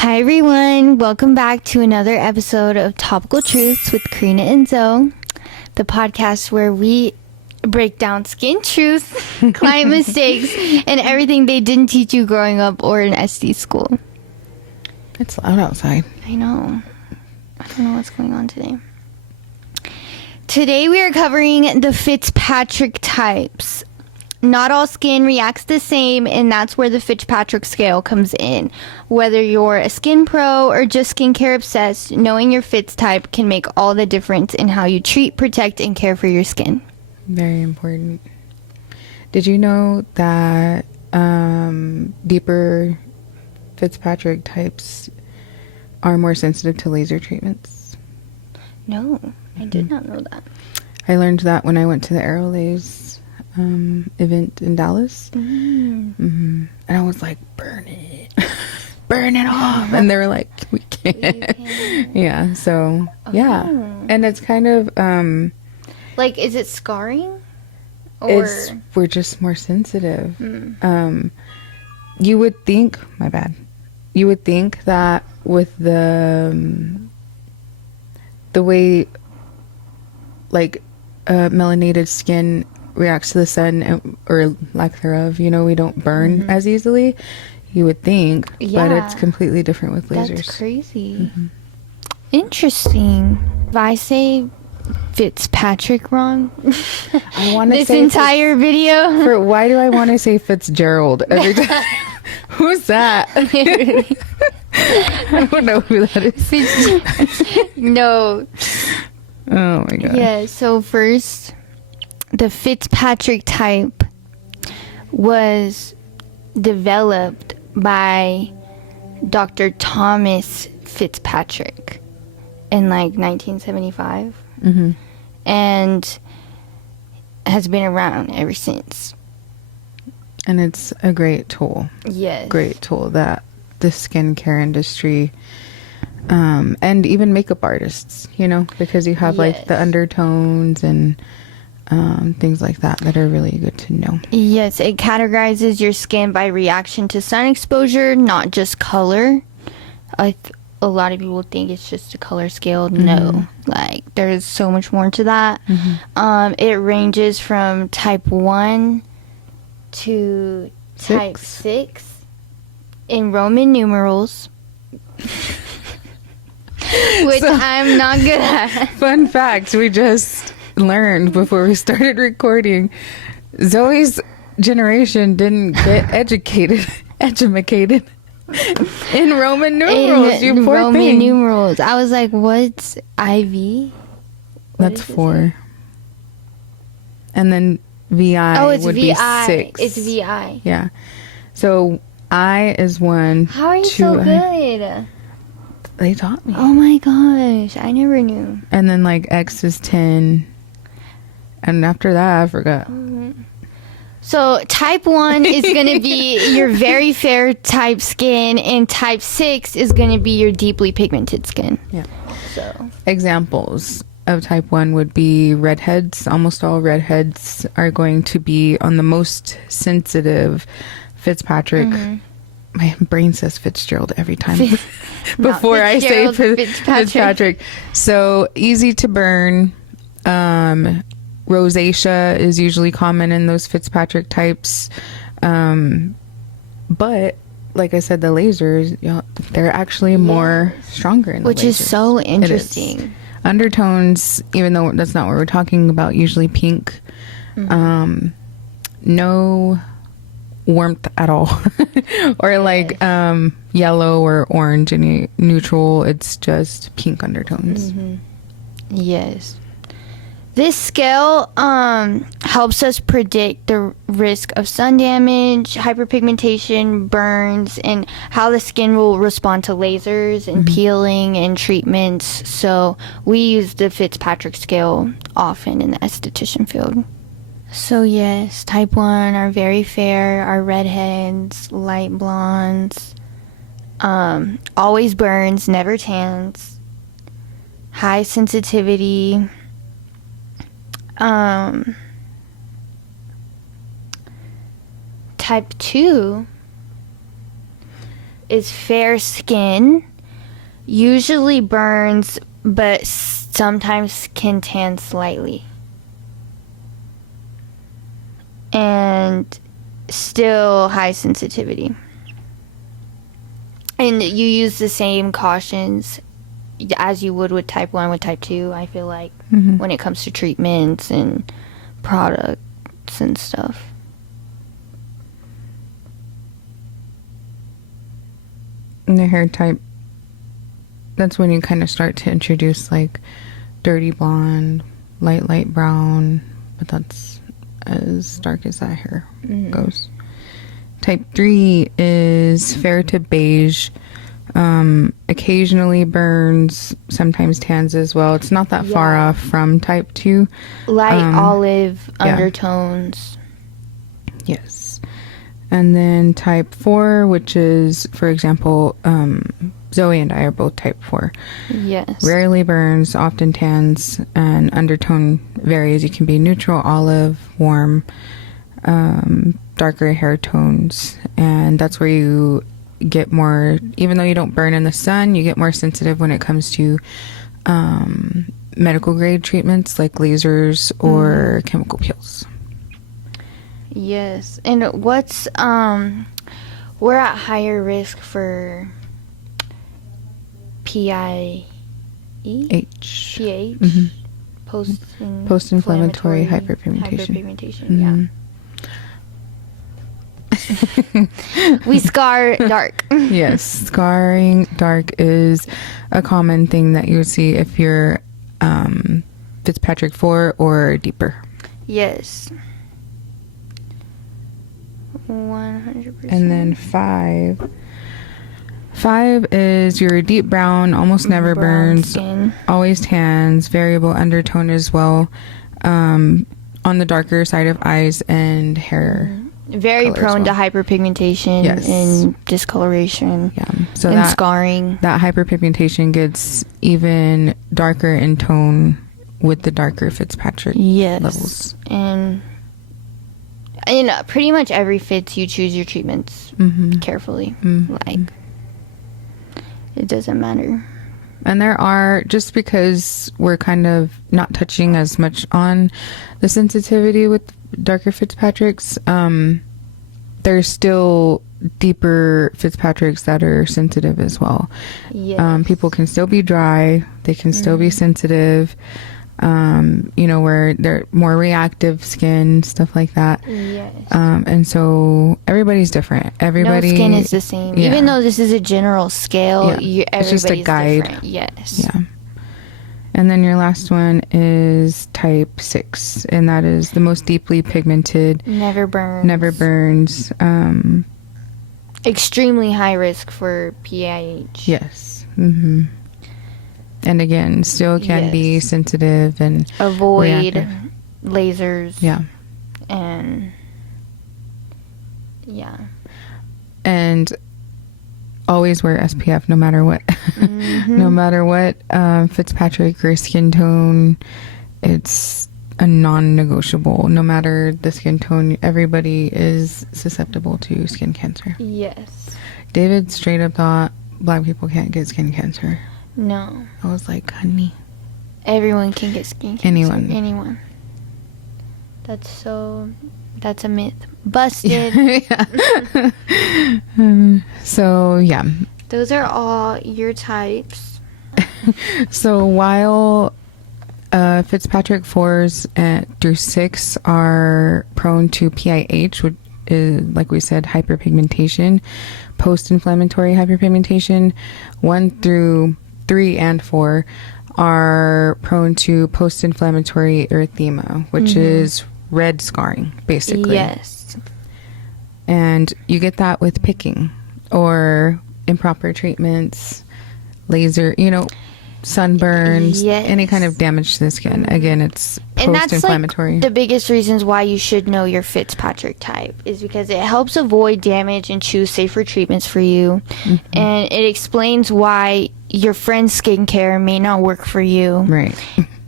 Hi everyone, welcome back to another episode of Topical Truths with Karina and Zoe, the podcast where we break down skin truths, client mistakes, and everything they didn't teach you growing up or in SD school. It's loud outside. I know. I don't know what's going on today. Today we are covering the Fitzpatrick types. Not all skin reacts the same, and that's where the Fitzpatrick scale comes in. Whether you're a skin pro or just skincare obsessed, knowing your Fitz type can make all the difference in how you treat, protect, and care for your skin. Very important. Did you know that deeper Fitzpatrick types are more sensitive to laser treatments? No, I did not know that. I learned that when I went to the Aerolaze event in Dallas. And I was like, burn it. Burn it off. And they were like, we can't. Yeah, so, yeah. And it's kind of... like, is it scarring? Or we're just more sensitive. You would think... My bad. You would think that with the way, like, melanated skin reacts to the sun or lack thereof, you know, we don't burn as easily, you would think, but it's completely different with lasers. That's crazy. Interesting. If I say Fitzpatrick wrong, I want to this say entire video. Why do I want to say Fitzgerald every time? Who's that? I don't know who that is. No. Oh my god. Yeah, so first, the Fitzpatrick type was developed by Dr. Thomas Fitzpatrick in like 1975 and has been around ever since. And it's a great tool. Yes. Great tool that the skincare industry and even makeup artists, you know, because you have like the undertones and things like that are really good to know. Yes, it categorizes your skin by reaction to sun exposure, not just color. A lot of people think it's just a color scale. No, like there's so much more to that. It ranges from type 1 to type 6 in Roman numerals. Which I'm not good at. Fun fact, we just learned before we started recording, Zoe's generation didn't get educated in Roman numerals. You poor Roman thing. numerals. I was like, what's IV? That's 4. And then VI oh, it's would VI. be 6. It's VI. Yeah. So I is 1. How are you 2, so good? They taught me. Oh my gosh, I never knew. And then like X is 10. And after that, I forgot. So type 1 is going to be your very fair type skin, and type 6 is going to be your deeply pigmented skin. Yeah. So Examples of type 1 would be redheads. Almost all redheads are going to be on the most sensitive Fitzpatrick. My brain says Fitzgerald every time before I say Fitzpatrick. So easy to burn. Rosacea is usually common in those Fitzpatrick types. But like I said, the lasers, you know, they're actually more stronger in the which lasers. is so interesting. Undertones, even though that's not what we're talking about, usually pink. No warmth at all. Or like yellow or orange, any neutral, it's just pink undertones. Yes. This scale helps us predict the risk of sun damage, hyperpigmentation, burns, and how the skin will respond to lasers and peeling and treatments. So we use the Fitzpatrick scale often in the esthetician field. So yes, type 1 are very fair, are redheads, light blondes, always burns, never tans, high sensitivity. Type 2 is fair skin, usually burns, but sometimes can tan slightly. And still high sensitivity. And you use the same cautions as you would with type 1 with type 2, I feel like, when it comes to treatments and products and stuff. And the hair type, that's when you kind of start to introduce like dirty blonde, light brown, but that's as dark as that hair goes. Type 3 is fair to beige, occasionally burns, sometimes tans as well. It's not that far off from type 2. Light olive undertones. Yes. And then type 4, which is, for example, Zoe and I are both type 4. Yes. Rarely burns, often tans, and undertone varies. You can be neutral, olive, warm, darker hair tones, and that's where you get more, even though you don't burn in the sun, you get more sensitive when it comes to medical grade treatments like lasers or chemical peels. Yes. And what's we're at higher risk for PIH, post-inflammatory hyperpigmentation. Yeah. We scar dark. Yes, scarring dark is a common thing that you would see if you're Fitzpatrick 4 or deeper. Yes. 100%. And then 5 is your deep brown, almost never burns, skin. Always tans, variable undertone as well, on the darker side of eyes and hair. Very prone to hyperpigmentation and discoloration. Yeah. So and scarring. That hyperpigmentation gets even darker in tone with the darker Fitzpatrick levels. And in pretty much every Fitz, you choose your treatments carefully. Like, it doesn't matter. And there are, just because we're kind of not touching as much on the sensitivity with darker Fitzpatricks, there's still deeper Fitzpatricks that are sensitive as well. Yes. People can still be dry, they can still be sensitive, where they're more reactive skin, stuff like that. Yes. And so everybody's different. No skin is the same. Yeah. Even though this is a general scale, it's just a guide. Different. Yes. Yeah. And then your last one is type 6, and that is the most deeply pigmented. Never burns. Extremely high risk for PIH. Yes. And again, still can be sensitive and avoid reactive. Lasers. Yeah. And always wear SPF no matter what. No matter what Fitzpatrick or skin tone, it's a non-negotiable. No matter the skin tone, everybody is susceptible to skin cancer. Yes. David straight up thought black people can't get skin cancer. No. I was like, honey. Everyone can get skin cancer. Anyone. That's a myth. Busted. So, yeah. Those are all your types. So, while Fitzpatrick 4s through 6 are prone to PIH, which is, like we said, hyperpigmentation, post-inflammatory hyperpigmentation, 1 through 3 and 4 are prone to post-inflammatory erythema, which is red scarring, basically. Yes. And you get that with picking or improper treatments, laser, sunburns, any kind of damage to the skin. Again, it's post-inflammatory. And that's like the biggest reasons why you should know your Fitzpatrick type is because it helps avoid damage and choose safer treatments for you. And it explains why your friend's skincare may not work for you. Right.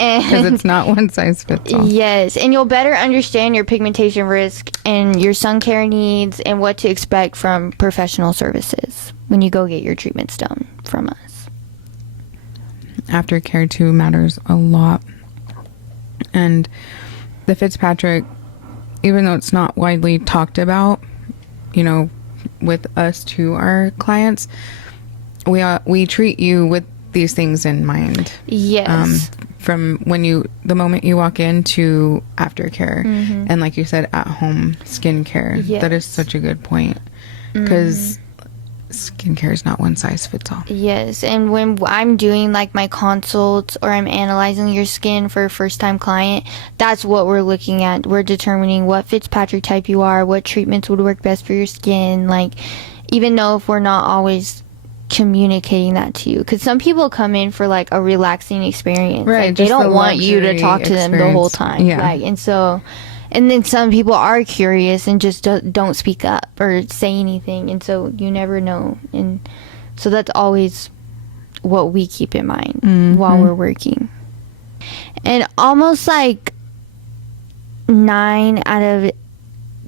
Because it's not one size fits all. Yes, and you'll better understand your pigmentation risk and your sun care needs and what to expect from professional services when you go get your treatments done from us. Aftercare too matters a lot. And the Fitzpatrick, even though it's not widely talked about, you know, with us to our clients, we treat you with these things in mind. Yes. From the moment you walk into aftercare, and like you said, at home skincare. Yes. That is such a good point, because skincare is not one size fits all. Yes, and when I'm doing like my consults or I'm analyzing your skin for a first time client, that's what we're looking at. We're determining what Fitzpatrick type you are, what treatments would work best for your skin, like, even though if we're not always communicating that to you, because some people come in for like a relaxing experience, right? Like, they don't want you to talk to them the whole time, yeah. Like, and then some people are curious and just don't speak up or say anything, and so you never know, and so that's always what we keep in mind while we're working. And almost like 9 out of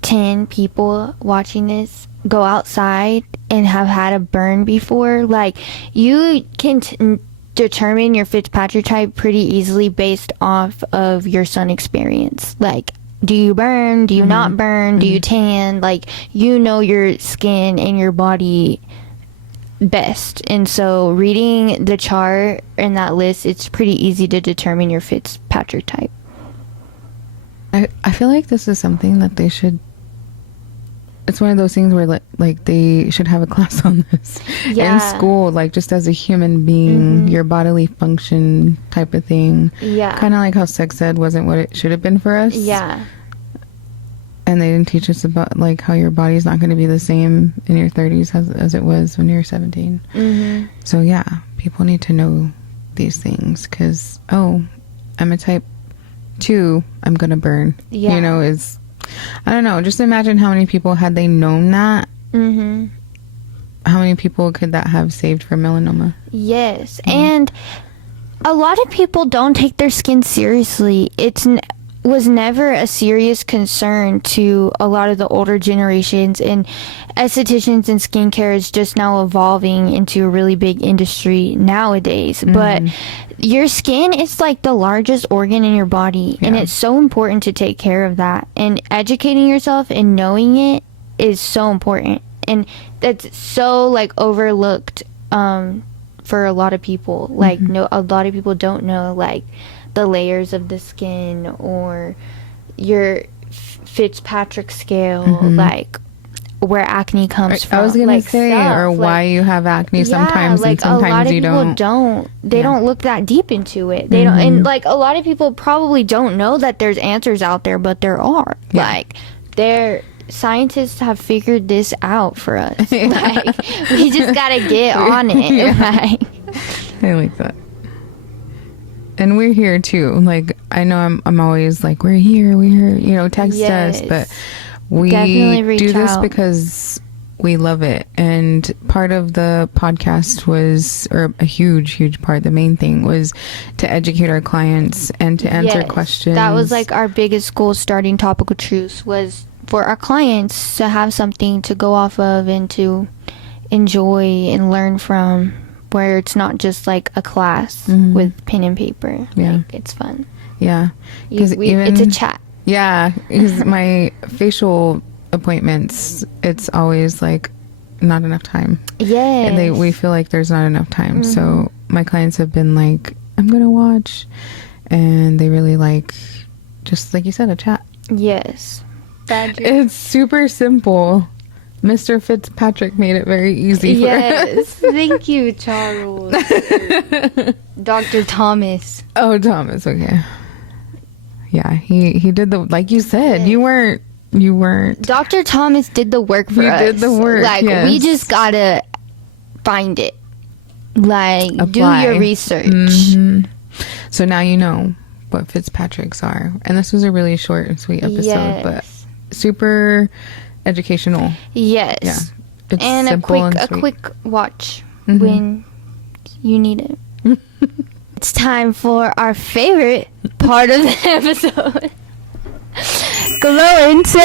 10 people watching this go outside and have had a burn before. Like, you can determine your Fitzpatrick type pretty easily based off of your sun experience. Like, do you burn? Do you not burn? Do you tan? Like, you know your skin and your body best. And so reading the chart and that list, it's pretty easy to determine your Fitzpatrick type. I feel like this is something that they should, it's one of those things where like they should have a class on this in school, like just as a human being, your bodily function type of thing. Yeah. Kind of like how sex ed wasn't what it should have been for us. Yeah. And they didn't teach us about like how your body's not going to be the same in your 30s as it was when you were 17. So yeah, people need to know these things, because, oh, I'm a type 2, I'm going to burn. Yeah. You know, I don't know, just imagine how many people, had they known that, how many people could that have saved from melanoma? Yes. And a lot of people don't take their skin seriously. Was never a serious concern to a lot of the older generations, and estheticians and skincare is just now evolving into a really big industry nowadays. But your skin is like the largest organ in your body, and it's so important to take care of that, and educating yourself and knowing it is so important, and that's so like overlooked for a lot of people. Like, a lot of people don't know like the layers of the skin or your Fitzpatrick scale, like where acne comes from. I was gonna like say, or like, why you have acne sometimes, like, and sometimes a lot of you people don't. They don't look that deep into it. They don't, and like a lot of people probably don't know that there's answers out there, but there are. Like, scientists have figured this out for us. Like, we just gotta get on it. Like, I like that. And we're here too. Like, I know I'm always like, we're here, you know, text us, but we do this because we love it. And part of the podcast was, or a huge part, the main thing was to educate our clients and to answer questions. That was like our biggest goal starting Topical Truths, was for our clients to have something to go off of and to enjoy and learn from, where it's not just like a class with pen and paper. Yeah. Like, it's fun. Yeah. It's a chat. Yeah. Because my facial appointments, it's always like not enough time. Yes. And we feel like there's not enough time. So my clients have been like, I'm going to watch. And they really like, just like you said, a chat. Yes. It's super simple. Mr. Fitzpatrick made it very easy for us. Yes, thank you, Charles. Dr. Thomas. Oh, Thomas, okay. Yeah, he did the, like you said, you weren't. Dr. Thomas did the work for us. He did the work, Like, we just gotta find it. Like, apply. Do your research. So now you know what Fitzpatricks are. And this was a really short and sweet episode, but super educational. Yes. Yeah. It's and simple a quick watch when you need it. it's time for our favorite part of the episode. Glow into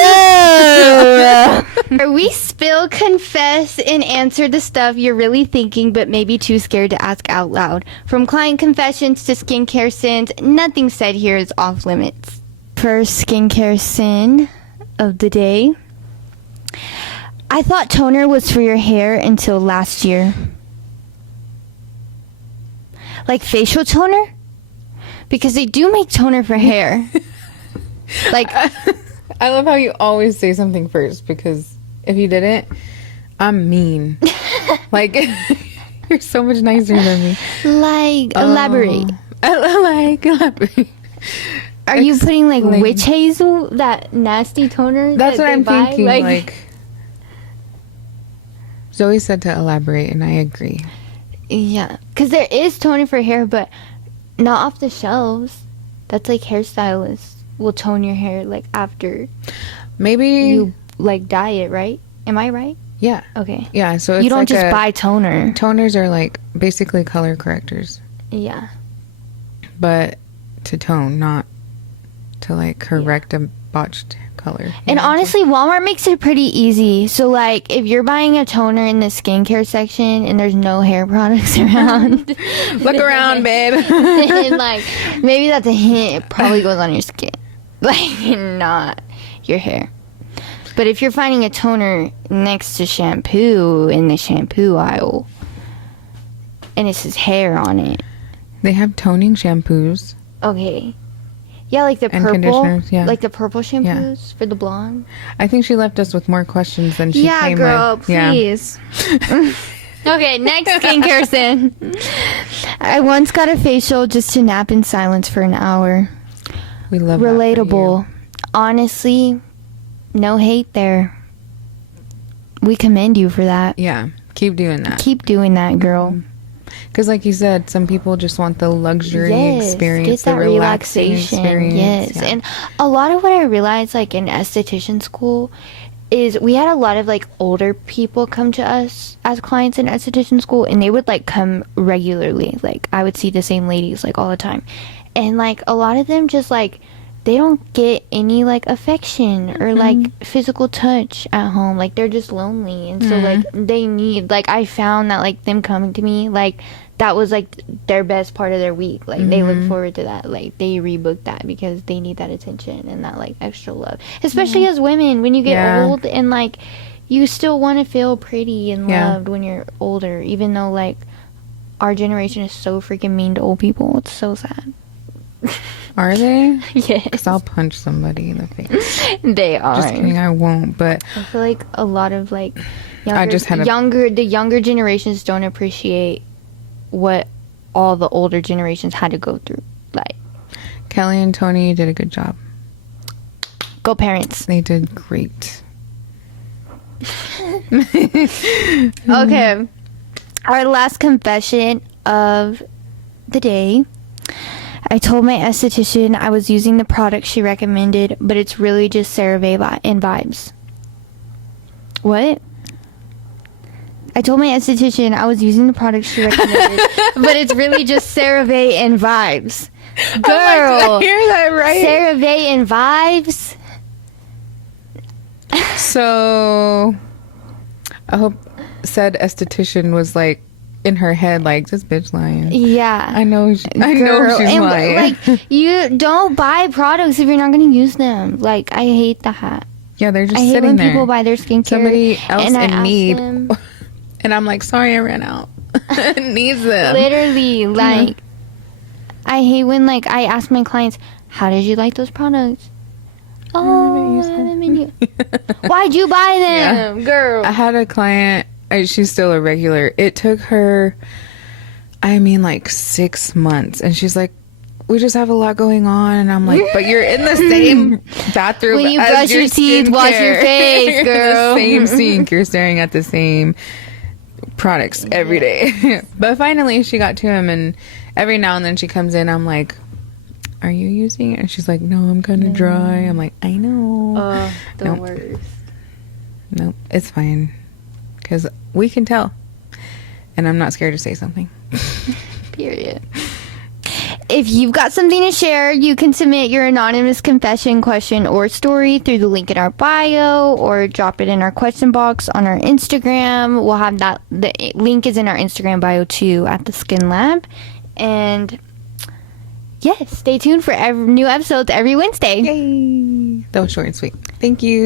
where we spill, confess, and answer the stuff you're really thinking but maybe too scared to ask out loud. From client confessions to skincare sins, nothing said here is off limits. First skincare sin of the day. I thought toner was for your hair until last year. Like facial toner? Because they do make toner for hair. Like, I love how you always say something first, because if you didn't, I'm mean. Like, you're so much nicer than me. like, elaborate. Elaborate. Are you putting like witch hazel, that nasty toner? That's that what I'm buy? thinking. Like, Zoe said to elaborate, and I agree. Yeah, because there is toner for hair, but not off the shelves. That's like hairstylists will tone your hair like after Maybe you like dye it, right? Am I right? Yeah. Okay. Yeah. So it's you don't like just buy toner. Toners are like basically color correctors, Yeah. but to tone, not to like correct a botched color. And honestly, Walmart makes it pretty easy. So like, if you're buying a toner in the skincare section and there's no hair products around, Look around, babe. and like maybe that's a hint. It probably goes on your skin, like not your hair. But if you're finding a toner next to shampoo in the shampoo aisle, and it says hair on it, They have toning shampoos. okay. Yeah, like the And purple, conditioners, yeah. like the purple shampoos for the blonde. I think she left us with more questions than she Yeah, came girl, with. please. Okay, next skincare sin. I once got a facial just to nap in silence for an hour. We love that for Relatable. Honestly, no hate there. We commend you for that. you. Yeah, keep doing that. Keep doing that, girl. Because like you said, some people just want the luxury experience, get that the relaxing relaxation. experience. Yes, Yeah. and a lot of what I realized, like in esthetician school, is we had a lot of like older people come to us as clients in esthetician school, and they would like come regularly. Like I would see the same ladies like all the time, and like a lot of them just like they don't get any like affection or like physical touch at home. Like they're just lonely, and so like they need, like I found that like them coming to me, like that was like their best part of their week. Like they look forward to that. Like they rebook that because they need that attention and that like extra love, especially as women when you get Yeah. old, and like you still want to feel pretty and Yeah. loved when you're older, even though like our generation is so freaking mean to old people. It's so sad. Are they? Yes, Because I'll punch somebody in the face. they are. Just kidding, I won't. But I feel like a lot of like younger, I just had a- the younger generations don't appreciate what all the older generations had to go through. Like, Kelly and Tony did a good job. go parents. They did great. Okay, our last confession of the day. I told my esthetician I was using the product she recommended, but it's really just CeraVe and vibes. What? I told my esthetician I was using the product she recommended, but it's really just CeraVe and vibes. Girl, Did I hear that right? CeraVe and vibes? So, I hope said esthetician was like in her head, like, this bitch lying. Yeah. I know she's and lying. like, you don't buy products if you're not going to use them. Like, I hate that. Yeah, they're just I hate sitting when there. people buy their skincare. Somebody else and I in ask need. them- And I'm like, sorry, I ran out. Needs them. Literally, like, I hate when, like, I ask my clients, how did you like those products? Oh, I haven't been using. Why'd you buy them, girl? I had a client, she's still a regular. It took her, I mean, like 6 months. And she's like, we just have a lot going on. And I'm like, but you're in the same bathroom When you as brush your teeth, wash your skincare. face, You're in girl. the same sink. You're staring at the same products every day. But finally she got to him, and every now and then she comes in, I'm like, are you using it? And she's like, no, I'm kind of dry. I'm like, I know. The Nope. worst. Nope, it's fine. Because we can tell. And I'm not scared to say something. Period. if you've got something to share, you can submit your anonymous confession, question, or story through the link in our bio, or drop it in our question box on our Instagram. We'll have that. The link is in our Instagram bio too at the Skin Lab. And yes, stay tuned for new episodes every Wednesday. Yay! That was short and sweet. Thank you.